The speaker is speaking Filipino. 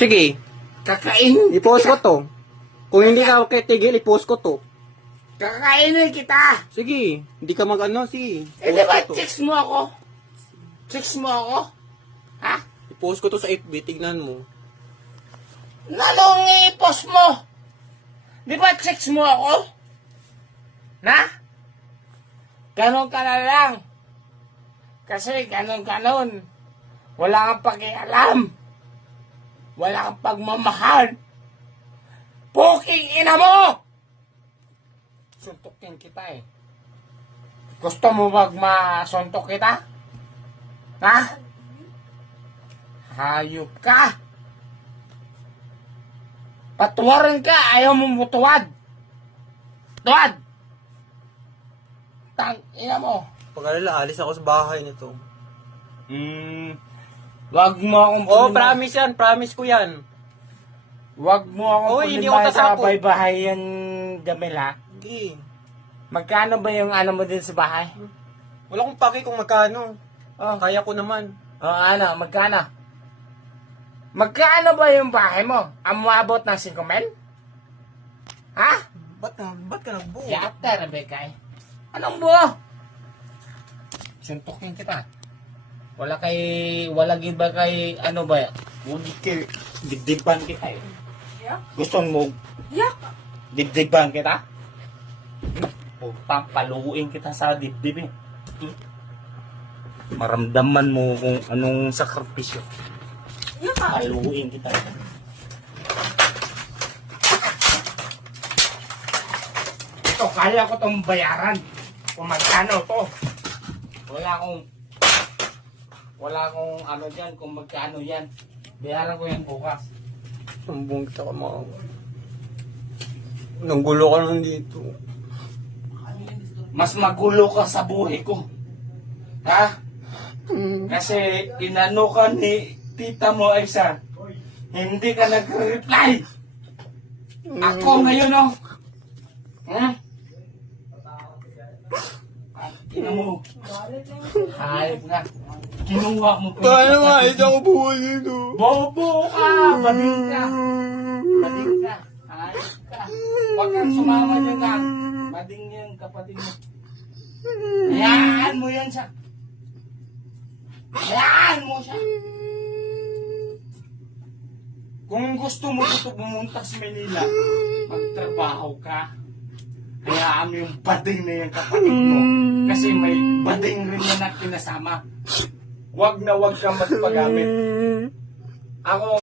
Sige, Kakainin i-post ko to. Kung hindi ka tigil, i-post ko to. Kakainin kita. Sige, hindi ka mag-ano, sige. Eh, di ba, Post ko to. chicks mo ako? Chicks mo ako? Ha? I-post ko to sa FB, tignan mo. Nanong i-post mo? Di ba, chicks mo ako? Na? Ganon ka na lang. Kasi ganon-ganon. Wala kang pakialam. Wala kang pagmamahal. Puking ina mo! Suntukin kita eh. Gusto mo bang masuntok kita? Ha? Hayop ka! Patuwarin ka! Ayaw mong mutuwad! Tuwad! Tang ina mo! Pag-alala, alis ako sa bahay nito. Wag mo akong Oh, promise yan, promise ko yan. Wag mo akong Oh, hindi ako pulimay sa tatapon. baybahayan, Jamil, ha? Hindi. Magkano ba yung ano mo din sa bahay? Wala akong paki kung magkano. Oh, Kaya ko naman. ano, magkano? Magkano ba yung bahay mo? Amabot ng 5 mil? Ha? Ba't ka nagbuo? Yata, Rebecca, eh. Anong buo? Suntukin kita. Wala giba kay, ano ba? Huwag kay, dibdiban kita eh. Yeah? Gusto mo, Yak! dibdiban kita? Pampaluin kita sa dibdib eh. Maramdaman mo kung anong sakripisyo. Yak! Paluin kita. Ito, kaya ko tong bayaran. Kung magkano to. Wala akong ano dyan, kung magkano yan. Bayaran ko yan bukas. Sumbong kita ka mga. Nanggulo ka lang dito. Mas magulo ka sa buhay ko. Ha? Kasi inano ka ni tita mo Aisa. Hindi ka nagre-reply. Ako ngayon oh. Ha? Ina mo. Hayop na. Kinuha mo pa. Kaya nga, isang buhay dito. Bobo ka! Bading ka! Bading ka! Hayop ka! Huwag kang sumama dyan ka. Bading yan, kapatid mo. Hayaan mo yan siya. Hayaan mo siya. Kung gusto mo dito pumunta sa Manila, magtrabaho ka. Hayaan mo yung bading na yan kapatid mo. Kasi may bading rin yan na kinasama. Huwag na huwag kang magpagamit. Ako